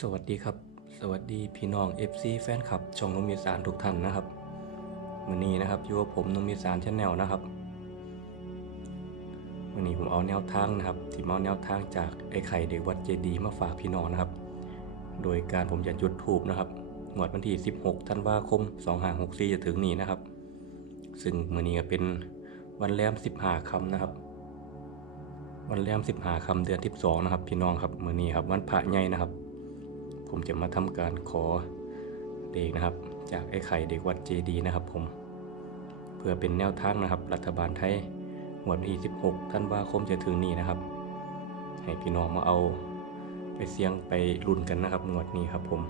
สวัสดีครับ สวัสดีพี่น้อง FC แฟนคลับช่องนุ่มมีสารทุกท่านนะครับวันนี้นะครับอยู่กับผมนุ่มมีสารชาแนลนะครับวันนี้ผมเอาแนวทางนะครับที่มาแนวทางจากไอ้ไข่เด็กวัดเจดีย์มาฝากพี่น้องนะครับ โดยการผมจะจุดทูบนะครับงวดวันที่ 16ธันวาคม 2564 จะถึงนี้นะครับ ซึ่งมื้อนี้ก็เป็นวันแรม15ค่ำนะครับ วันแรม15ค่ำเดือน 12 นะครับ พี่น้องครับมื้อนี้ครับวันพระใหญ่นะครับ ผมจะมาทำการขอเลขนะครับ จากไอ้ไข่เด็กวัดเจดีย์นะครับผม เพื่อเป็นแนวทางนะครับ รัฐบาลไทยงวดวันที่ 16ธันวาคมจะถึงนี้นะครับ ให้พี่น้องมาเอาไปเสี่ยงไปรุนกันนะครับงวดนี้ครับผม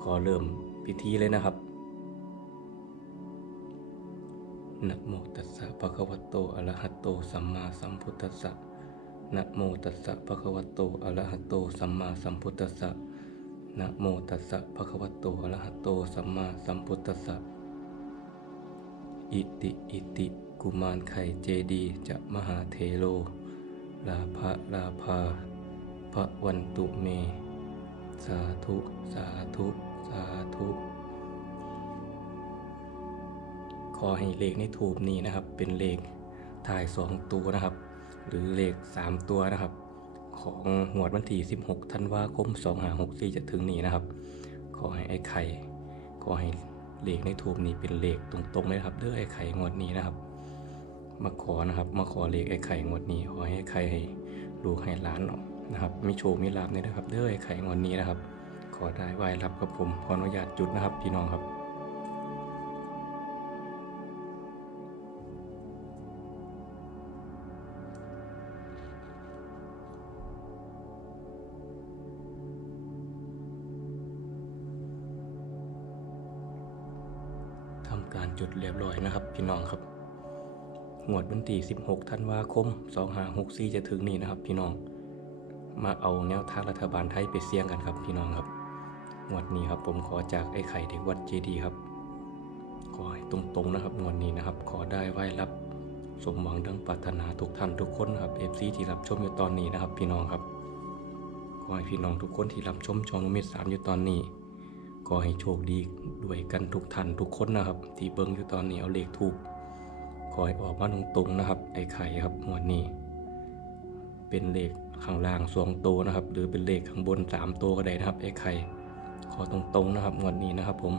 ขอเริ่มพิธีเลยนะครับนะโมตัสสะภะคะวะโตอะระหะโต สัมมาสัมพุทธัสสะ นะโมตัสสะภะคะวะโตอะระหะโตสัมมาสัมพุทธัสสะนะโมตัสสะภะคะวะโตอะระหะโตสัมมาสัมพุทธัสสะอิติอิติ กุมารไข่เจดียจะมหาเทโล ลาภะลาภาพระวันตุเม สาธุ สาธุ สาธุ ขอให้เลขในถูกนี้นะครับ เป็นเลขถ่ายสองตัวนะครับ หรือเลขสามตัวนะครับ ของหวดวันที่ 16 ธันวาคม 2564 จะถึงนี้นะครับ ขอให้ไอ้ไข่ขอให้เลขในทูบนี้เป็นเลขตรงๆเลยครับเด้อไอ้ไข่งวดนี้นะครับ มาขอนะครับ มาขอเลขไอ้ไข่งวดนี้ ขอให้ไอ้ไข่ให้ลูกให้หล้านนะครับมีโชคมีลาภเนี่ยนะครับ เด้อไอ้ไข่งวดนี้นะครับ ขอได้ไหวรับครับผมขออนุญาตจุดนะครับพี่น้องครับ ทำการจุดเรียบร้อยนะครับ พี่น้องครับงวดวันที่16ธันวาคม2564จะถึงนี้นะครับ พี่น้อง มาเอาแนวทางรัฐบาลไทยไปเสี่ยงกันครับ พี่น้องครับงวดนี้ครับผมขอจากไอ้ไข่เด็กวัดเจดีย์ครับขอให้ตรงๆนะครับงวดนี้นะครับ ขอได้ไหว้รับสมหวังดังปรารถนาทุกท่านทุกคนครับเอฟซีที่รับชมอยู่ตอนนี้นะครับ พี่น้องครับขอให้พี่น้องทุกคนที่รับชมช่องนุมิตสามอยู่ตอนนี้ ก็ให้โชคดีด้วยกันทุกท่านทุกคนนะครับ ที่เบิ้งอยู่ตอนนี้เอาเลขถูกขอให้ออกมาตรงๆนะครับ ไอ้ไข่ครับงวดนี้ เป็นเลขข้างล่างสองตัวนะครับ หรือเป็นเลขข้างบนสามตัวก็ได้นะครับ ไอ้ไข่ขอตรงๆนะครับงวดนี้นะครับ ผม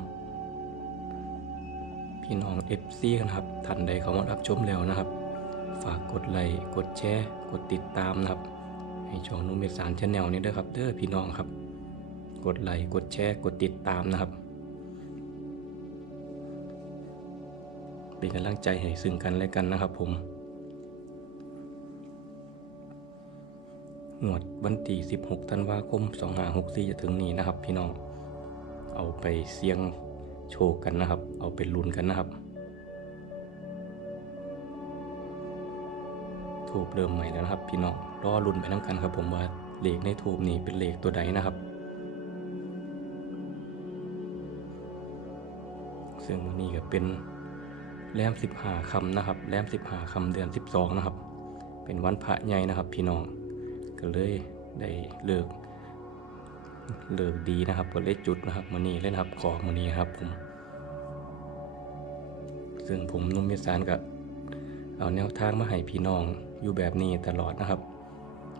พี่น้อง FC นะครับท่านใดเขามารับชมแล้วนะครับ ฝากกดไลค์กดแชร์กดติดตามนะครับ ให้ช่องนุ่มเมสารชาแนลนี้ด้วยครับเด้อพี่น้องครับ กดไลค์กดแชร์กดติดตามนะครับ เป็นกำลังใจให้ซึ่งกันและกันนะครับผมงวดวันที่16ธันวาคม2564จะถึงนี้นะครับ พี่น้อง เอาไปเสี่ยงโชคกันนะครับ เอาไปลุ้นกันนะครับ ถูกเริ่มใหม่แล้วนะครับ พี่น้องรอลุ้นไปน้ำกันครับผมว่าเลขในถูกนี้เป็นเลขตัวใดนะครับ ซึ่งวันนี้ก็เป็นแรมสิบหาคำนะครับแรมสิบหาคำเดือนสิบสองนะครับ เป็นวันพระใหญ่นะครับ พี่น้องก็เลยได้เลิกเลิกดีนะครับก็เลยจุดนะครับมือนี้เล่นครับขอมือนี้ครับผม ซึ่งผมนุ่มมิสานกับเอาแนวทางมาให้พี่น้องอยู่แบบนี้ตลอดนะครับ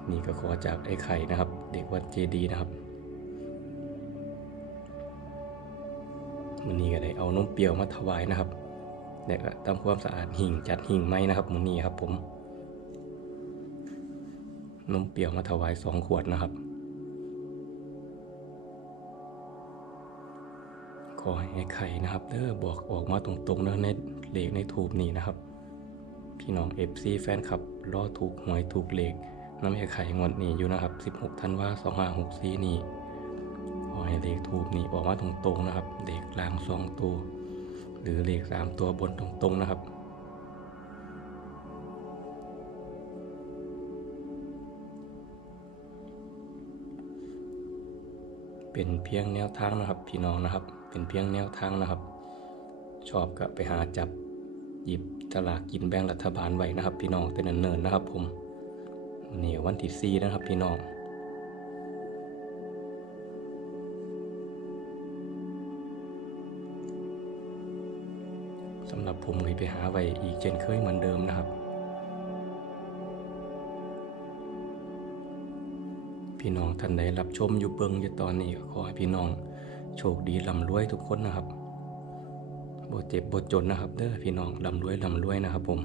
นี่ก็ขอจากไอ้ไข่นะครับ เด็กวัดเจดีย์นะครับ มือนี้ก็ได้เอานมเปรี้ยวมาถวายนะครับแล้วก็ทำความสะอาดหิ่งจัดหิ่งไม้นะครับมือนี้ครับ ผมนมเปรี้ยวมาถวายสองขวดนะครับ ขอให้ไข่นะครับเด้อบอกออกมาตรงๆแล้วในเลขในถูกนี้นะครับ พี่น้องเอฟซีแฟนคลับรอถูกหวยถูกเลขน้ำไอ้ไข่งวดนี้อยู่นะครับ 16ธันวา2564 นี้ ให้เลขถูกนี่ออกมาตรงๆนะครับ เลขกลางสองตัว หรือเลขสามตัวบนตรงๆนะครับ เป็นเพียงแนวทางนะครับพี่น้องนะครับ เป็นเพียงแนวทางนะครับ ชอบก็ไปหาจับหยิบสลากกินแบ่งรัฐบาลไว้นะครับ พี่น้องแต่เนิ่นๆนะครับ ผมนี่วันที่สี่นะครับ พี่น้อง ผมเลยไปหาไว้อีกเช่นเคยเหมือนเดิมนะครับ พี่น้องท่านใดรับชมอยู่เบิงอยู่ตอนนี้ขอให้พี่น้องโชคดีร่ำรวยทุกคนนะครับบ่เจ็บบ่จนนะครับเด้อพี่น้องร่ำรวยร่ำรวยนะครับผม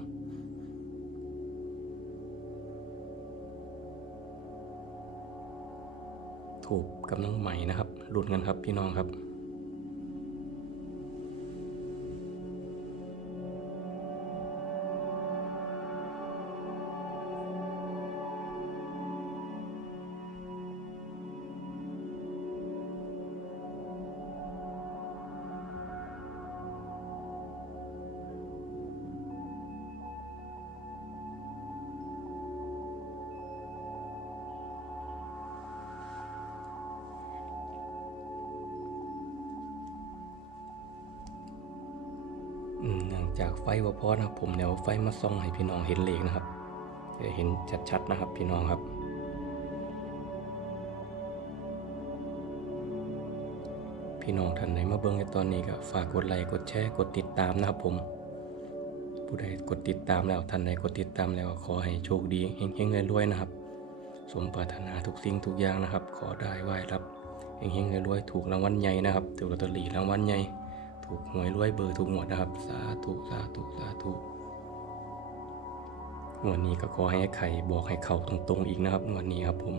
ถูกกำลังใหม่นะครับหลุดกันครับพี่น้องครับ จากไฟว่าพอนะครับ ผมเดี๋ยวไฟมาส่องให้พี่น้องเห็นเลขนะครับจะเห็นชัดๆนะครับพี่น้องครับ พี่น้องท่านไหนมาเบิ่งในตอนนี้ก็ฝากกดไลค์กดแชร์กดติดตามนะครับผม ผู้ใดกดติดตามแล้วท่านใดกดติดตามแล้วขอให้โชคดีเฮงๆรวยๆนะครับ สมปรารถนาทุกสิ่งทุกอย่างนะครับ ขอได้ไหวรับเฮงๆรวยๆถูกรางวัลใหญ่นะครับถูกลอตเตอรี่รางวัลใหญ่ ถูกหวยรวยเบอร์ถูกหมดนะครับ สาธุสาธุสาธุวันนี้ก็ขอให้ไข่บอกให้เขาตรงๆอีกนะครับวันนี้ครับผม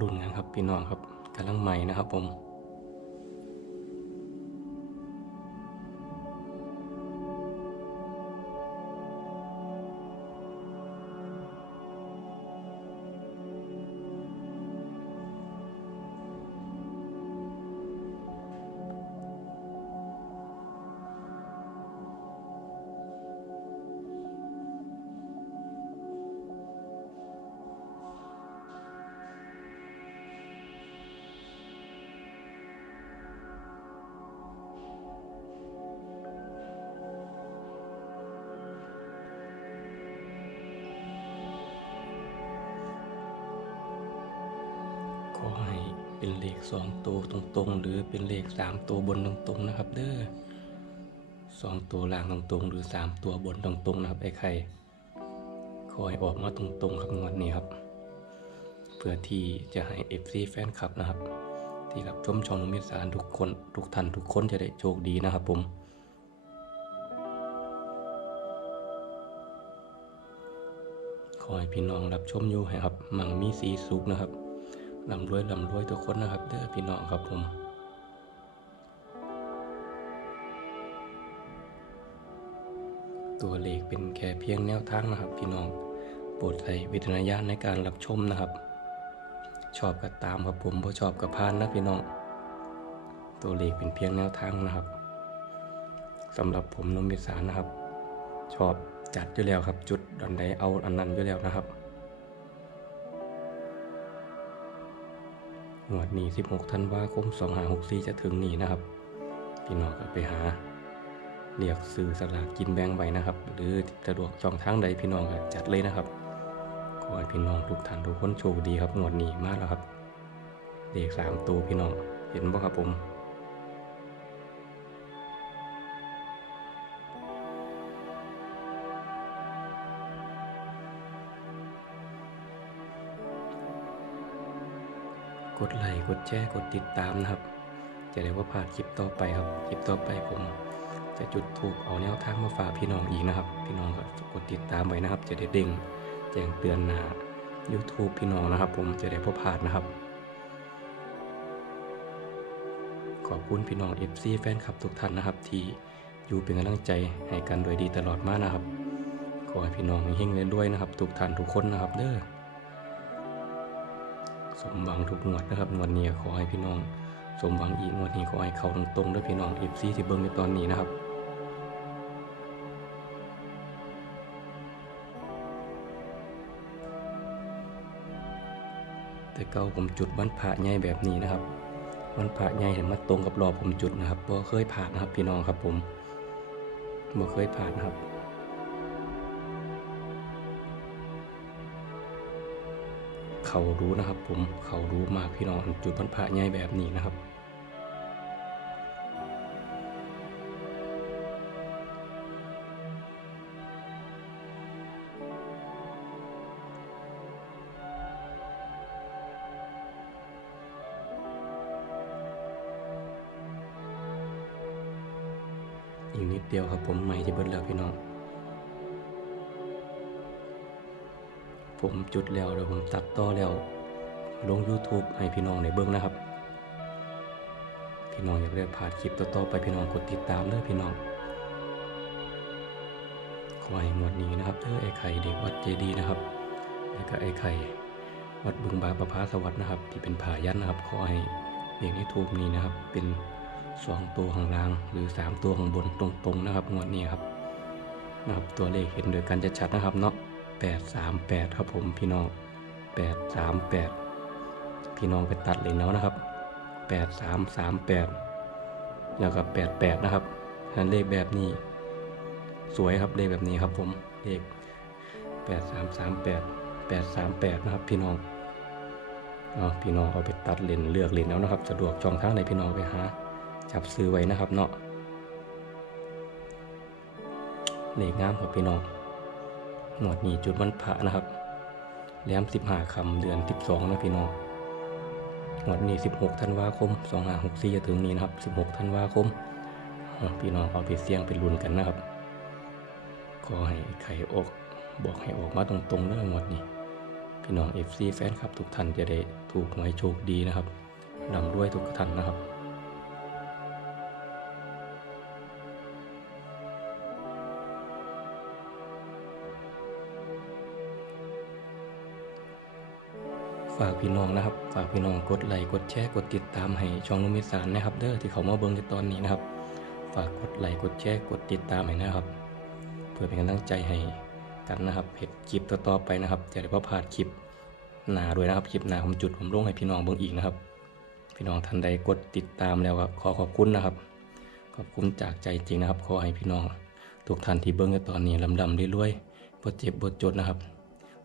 รุ่นกันครับพี่น้องครับกำลังใหม่นะครับผม เป็นเลขสองตัวตรงๆ หรือเป็นเลขสามตัวบนตรงๆนะครับ เด้อสองตัวล่างตรงๆ หรือสามตัวบนตรงๆ นะครับไอ้ไข่ขอให้ออกมาตรงๆครับงวดนี้ครับ เพื่อที่จะให้ FC แฟนคลับนะครับ ที่รับชมช่องมิตรสารทุกคนทุกท่านทุกคนจะได้โชคดีนะครับผมขอให้พี่น้องรับชมอยู่ให้ครับ มั่งมีสีสุขนะครับ ลำรวยลำรวยทุกคนนะครับเด้อพี่น้องครับผมตัวเลขเป็นแค่เพียงแนวทางนะครับพี่น้องโปรดใส่วิจารณญาณในการรับชมนะครับ ชอบก็ตามครับผมพอชอบก็พานนะพี่น้อง ตัวเลขเป็นเพียงแนวทางนะครับสำหรับผมนมมิสารนะครับ ชอบจัดอยู่แล้วครับ จุดดันใดเอาอันนั้นอยู่แล้วนะครับ งวดนี้ 16ธันวาคม2564 จะถึงนี้นะครับ พี่น้องก็ไปหาเรียกซื้อสลากกินแบ่งไปนะครับ หรือสะดวกช่องทางใดพี่น้องก็จัดเลยนะครับขอให้พี่น้องทุกท่านทุกคนโชคดีครับงวดนี้มากแล้วครับเลขสามตัวพี่น้องเห็นบ่ครับผม กดไลค์กดแชร์กดติดตามนะครับ จะได้ว่าพลาดคลิปต่อไปครับคลิปต่อไปผม จะจุดถูกเอาแนวทางมาฝากพี่น้องอีกนะครับ พี่น้องก็กดติดตามไว้นะครับ จะได้เด้งแจ้งเตือนหน้า YouTube พี่น้องนะครับ ผมจะได้พ่พลาดนะครับ ขอบคุณพี่น้อง FC แฟนคลับทุกท่านนะครับ ที่อยู่เป็นกำลังใจให้กันโดยดีตลอดมานะครับขอให้พี่น้องเฮงๆด้วยนะครับ ทุกท่านทุกคนนะครับ เด้อ สมหวังทุกงวดนะครับงวดนี้ขอให้พี่น้อง สมหวังอีกงวดนี้ขอให้เขาตรงๆด้วยพี่น้องเอฟซีที่เบิ้งในตอนนี้นะครับแต่เก่าผมจุดวันพระใหญ่แบบนี้นะครับวันพระใหญ่เห็นมาตรงกับรอบผมจุดนะครับบ่เคยผ่านนะครับพี่น้องครับผมบ่เคยผ่านนะครับ เขารู้นะครับ ผมเขารู้มากพี่น้องจุดวันพระใหญ่แบบนี้นะครับอีกนิดเดียวครับผมไม่จะเบิดแล้วพี่น้อง ผมจุดแล้วเดี๋ยวผมตัดต่อแล้วลง YouTube ให้พี่น้องในเบิ้องนะครับ พี่น้องอยากได้ผ่านคลิปต่อๆไปพี่น้องกดติดตามเลยพี่น้องขอให้งวดนี้นะครับเด้อไอ้ไข่เด็กวัดเจดีย์นะครับแล้วก็ไอ้ไข่วัดบึงบาประภาสวัสดนะครับ ที่เป็นผายันนะครับขอให้เด็กในทูบนี้นะครับ เป็นสองตัวข้างล่างหรือสามตัวข้างบนตรงๆนะครับ งวดนี้ครับนะครับ ตัวเลขเห็นโดยกันจะชัดนะครับเนาะ แปดสามแปดครับผมพี่น้องแปดสามแปดพี่น้องไปตัดเลยเนาะนะครับแปดสามสามแปดแล้วก็แปดแปดนะครับอันเลขแบบนี้ สวยครับเลขแบบนี้ครับผม เลขแปดสามสามแปดแปดสามแปดนะครับพี่น้องเอาพี่น้องเอาไปตัดเลนเลือกเลนแล้วนะครับสะดวกช่องทางไหนพี่น้องไปหาจับซื้อไว้นะครับเนาะเลขงามครับพี่น้อง หนวดนี้จุดวันพระนะครับแหลมสิบห้าคำเดือนสิบสองนะพี่น้องหนวดนี้สิบหกธันวาคมสองห้าหกสี่จะถึงนี้นะครับสิบหกธันวาคมพี่น้องเอาไปเสี่ยงไปลุ้นกันนะครับขอให้ไข่ออกบอกให้ออกมาตรงๆเรื่องหมดนี้พี่น้อง FC แฟนคลับทุกท่านจะได้ถูกหวยโชคดีนะครับร่ำรวยทุกท่านนะครับ ฝากพี่น้องนะครับ ฝากพี่น้องกดไลค์กดแชร์กดติดตามให้ช่องนุ่มมิสานนะครับ เด้อที่เขามาเบิ่งในตอนนี้นะครับ ฝากกดไลค์กดแชร์กดติดตามให้นะครับ เพื่อเป็นกำลังใจให้กันนะครับเพจคลิปต่อๆไปนะครับจะได้พบพลาดคลิปหนาด้วยนะครับคลิปหนาผมจุดผมลงให้พี่น้องเบิ่งอีกนะครับ พี่น้องท่านใดกดติดตามแล้วก็ขอขอบคุณนะครับ ขอบคุณจากใจจริงนะครับ ขอให้พี่น้องทุกท่านที่เบิ่งในตอนนี้ลำดำเรวยๆบ่เจ็บบ่จดนะครับ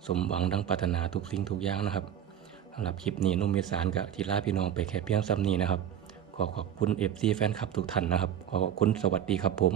สมหวังดังปรารถนาทุกสิ่งทุกอย่างนะครับ สำหรับคลิปนี้นุ่มมีสารกับทีลาพี่น้องไปแค่เพียงซ้ำนี้นะครับ ขอขอบคุณเอฟซีแฟนคลับทุกท่านนะครับ ขอขอบคุณสวัสดีครับผม